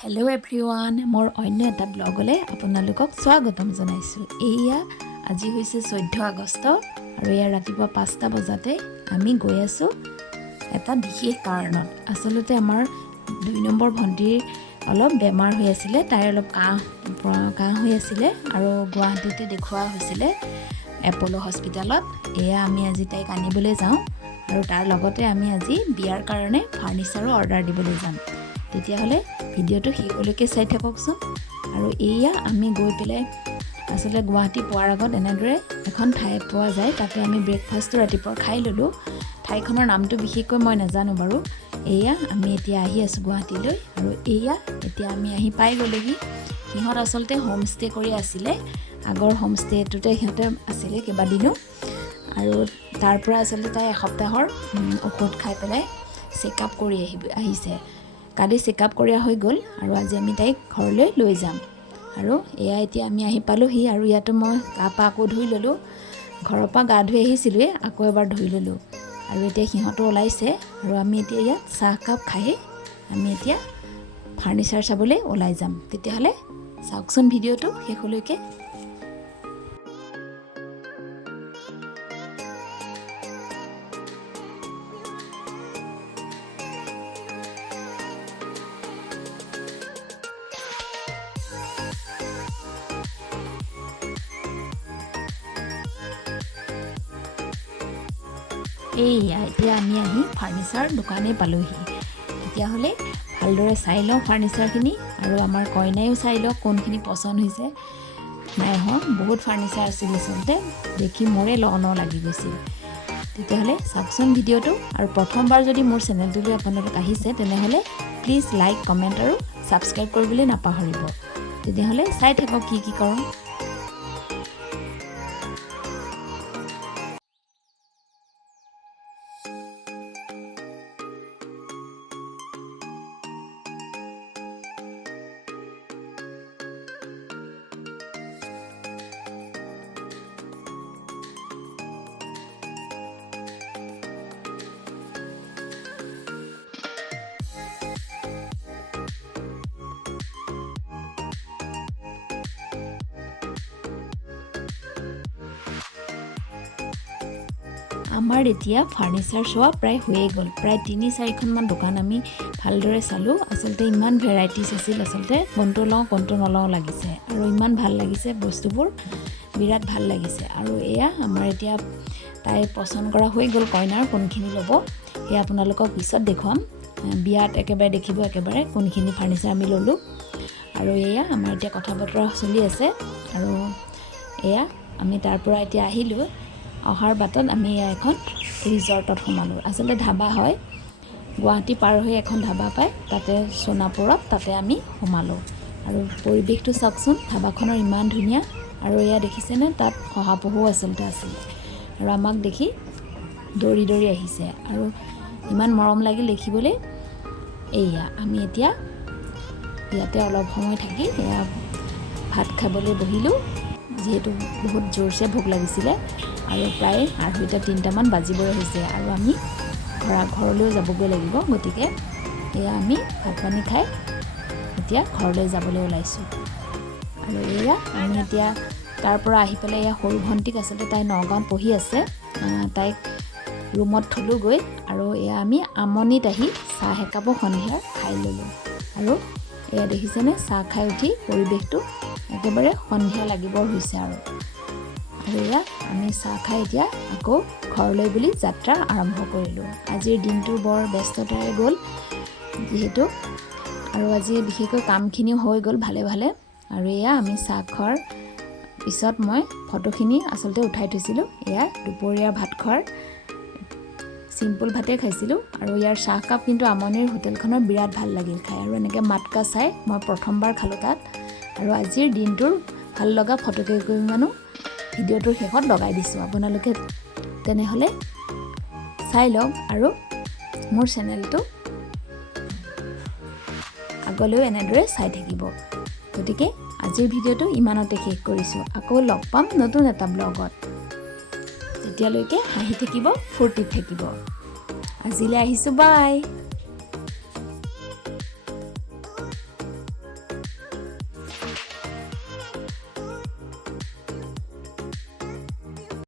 Hello' everyone, মোৰ অন্য এটা ব্লগলৈ আপোনালোকক স্বাগতম জনাইছোঁ। এয়া আজি হৈছে 14 আগষ্ট আৰু এয়া ৰাতিপুৱা 5টা বজাতে আমি গৈ আছোঁ এটা বিশেষ কাৰণত। আচলতে আমাৰ 2 নম্বৰ ভণ্টিৰ অলপ বেমাৰ হৈ আছিলে, তাইৰ অলপ কাহ হৈ আছিলে আৰু গুৱাহাটীতে দেখুওৱা হৈছিলে এপ'ল' হস্পিটেলত। এয়া আমি আজি তাইক আনিবলৈ যাওঁ আৰু তাৰ লগতে আমি আজি বিয়াৰ কাৰণে ফাৰ্ণিচাৰো অৰ্ডাৰ দিবলৈ যাম। তেতিয়াহ'লে ভিডিঅ'টো শেষলৈকে চাই থাককচোন। আৰু এয়া আমি গৈ পেলাই আচলতে গুৱাহাটী পোৱাৰ আগত এনেদৰে এখন ঠাই পোৱা যায়, তাতে আমি ব্ৰেকফাষ্টটো ৰাতিপুৱা খাই ল'লোঁ। ঠাইখনৰ নামটো বিশেষকৈ মই নাজানো বাৰু। এয়া আমি এতিয়া আহি আছোঁ গুৱাহাটীলৈ আৰু এয়া এতিয়া আমি আহি পাই গ'লোহি। সিহঁত আচলতে হোমষ্টে কৰি আছিলে, আগৰ হোমষ্টেটোতে সিহঁতে আছিলে কেইবাদিনো আৰু তাৰ পৰা আচলতে তাই এসপ্তাহৰ ঔষধ খাই পেলাই চেকআপ কৰি আহিছে। কালি চেকআপ কৰা হৈ গ'ল আৰু আজি আমি তাইক ঘৰলৈ লৈ যাম। আৰু এয়া এতিয়া আমি আহি পালোঁহি আৰু ইয়াতো মই গা পা আকৌ ধুই ল'লোঁ। ঘৰৰ পৰা গা ধুই আহিছিলোঁৱে, আকৌ এবাৰ ধুই ল'লোঁ আৰু এতিয়া সিহঁতো ওলাইছে আৰু আমি এতিয়া ইয়াত চাহকাপ খাই আমি এতিয়া ফাৰ্ণিচাৰ চাবলৈ ওলাই যাম। তেতিয়াহ'লে চাওকচোন ভিডিঅ'টো শেষলৈকে। এইয়া এতিয়া আমি আহি ফাৰ্ণিচাৰ দোকানেই পালোঁহি। তেতিয়াহ'লে ভালদৰে চাই লওঁ ফাৰ্ণিচাৰখিনি আৰু আমাৰ কইনায়ো চাই লওক কোনখিনি পচন্দ হৈছে। নাই হোৱা, বহুত ফাৰ্ণিচাৰ আছিল আচলতে, দেখি মোৰে লওঁ লাগি গৈছিল। তেতিয়াহ'লে চাওকচোন ভিডিঅ'টো। আৰু প্ৰথমবাৰ যদি মোৰ চেনেলটোলৈ আপোনালোক আহিছে তেনেহ'লে প্লিজ লাইক, কমেণ্ট আৰু ছাবস্ক্ৰাইব কৰিবলৈ নাপাহৰিব। তেতিয়াহ'লে চাই থাকক কি কৰোঁ। আমাৰ এতিয়া ফাৰ্ণিচাৰ চোৱা প্ৰায় হৈয়ে গ'ল। প্ৰায় 3-4খনমান দোকান আমি ভালদৰে চালোঁ। আচলতে ইমান ভেৰাইটিছ আছিল, আচলতে কোনটো লওঁ কোনটো নলওঁ লাগিছে আৰু ইমান ভাল লাগিছে বস্তুবোৰ, বিৰাট ভাল লাগিছে। আৰু এয়া আমাৰ এতিয়া তাই পচন্দ কৰা হৈ গ'ল কইনাৰ কোনখিনি ল'ব, সেয়া আপোনালোকক পিছত দেখুৱাম। বিয়াত একেবাৰে দেখিব একেবাৰে কোনখিনি ফাৰ্ণিচাৰ আমি ল'লোঁ। আৰু এয়া আমাৰ এতিয়া কথা বতৰা চলি আছে আৰু এয়া আমি তাৰ পৰা এতিয়া আহিলোঁ। অহাৰ বাটত আমি এখন ৰিজৰ্টত সোমালোঁ। আচলতে ধাবা হয়, গুৱাহাটী পাৰ হৈ এখন ধাবা পায়, তাতে সোণাপুৰত, তাতে আমি সোমালোঁ। আৰু পৰিৱেশটো চাওকচোন, ধাবাখনৰ ইমান ধুনীয়া। আৰু এয়া দেখিছেনে, তাত শহাপহুও আচলতে আছিলে আৰু আমাক দেখি দৌৰি দৌৰি আহিছে আৰু ইমান মৰম লাগিল দেখিবলৈ। এয়া আমি এতিয়া ইয়াতে অলপ সময় থাকি এয়া ভাত খাবলৈ বহিলোঁ, যিহেতু বহুত জোৰছে ভোক লাগিছিলে আৰু প্ৰায় 2:30-3টামান বাজিবই হৈছে আৰু আমি ঘৰলৈও যাবগৈ লাগিব। গতিকে এয়া আমি ভাত পানী খাই এতিয়া ঘৰলৈ যাবলৈ ওলাইছোঁ। আৰু এয়া আমি এতিয়া তাৰ পৰা আহি পেলাই এয়া সৰু ভণ্টিক, আচলতে তাই নগাঁৱত পঢ়ি আছে, তাইক ৰুমত থ'লোঁগৈ আৰু এয়া আমি আমনিত আহি চাহ একাপো সন্ধিয়া খাই ল'লোঁ। আৰু এয়া দেখিছেনে, চাহ খাই উঠি পৰিৱেশটো একেবাৰে সন্ধিয়া লাগিবৰ হৈছে আৰু এয়া আমি চাহ খাই এতিয়া আকৌ ঘৰলৈ বুলি যাত্ৰা আৰম্ভ কৰিলোঁ। আজিৰ দিনটো বৰ ব্যস্ততাৰে গ'ল যিহেতু, আৰু আজি বিশেষকৈ কামখিনিও হৈ গ'ল ভালে ভালে। আৰু এয়া আমি চাহ খোৱাৰ পিছত মই ফটোখিনি আচলতে উঠাই থৈছিলোঁ। এয়া দুপৰীয়াৰ ভাত খোৱাৰ চিম্পুল ভাতেই খাইছিলোঁ আৰু ইয়াৰ চাহকাপ কিন্তু আমনিৰ হোটেলখনৰ বিৰাট ভাল লাগিল খাই। আৰু এনেকৈ মাতকা চাই মই প্ৰথমবাৰ খালোঁ তাত। আৰু আজিৰ দিনটোৰ ভাল লগা ফটোকেইকোমানো ভিডিঅ'টোৰ শেষত লগাই দিছোঁ, আপোনালোকে তেনেহ'লে চাই লওক আৰু মোৰ চেনেলটো আগলৈও এনেদৰে চাই থাকিব। গতিকে আজিৰ ভিডিঅ'টো ইমানতে শেষ কৰিছোঁ। আকৌ লগ পাম নতুন এটা ব্লগত। তেতিয়ালৈকে হাঁহি থাকিব, ফূৰ্তিত থাকিব। আজিলৈ আহিছোঁ, বাই।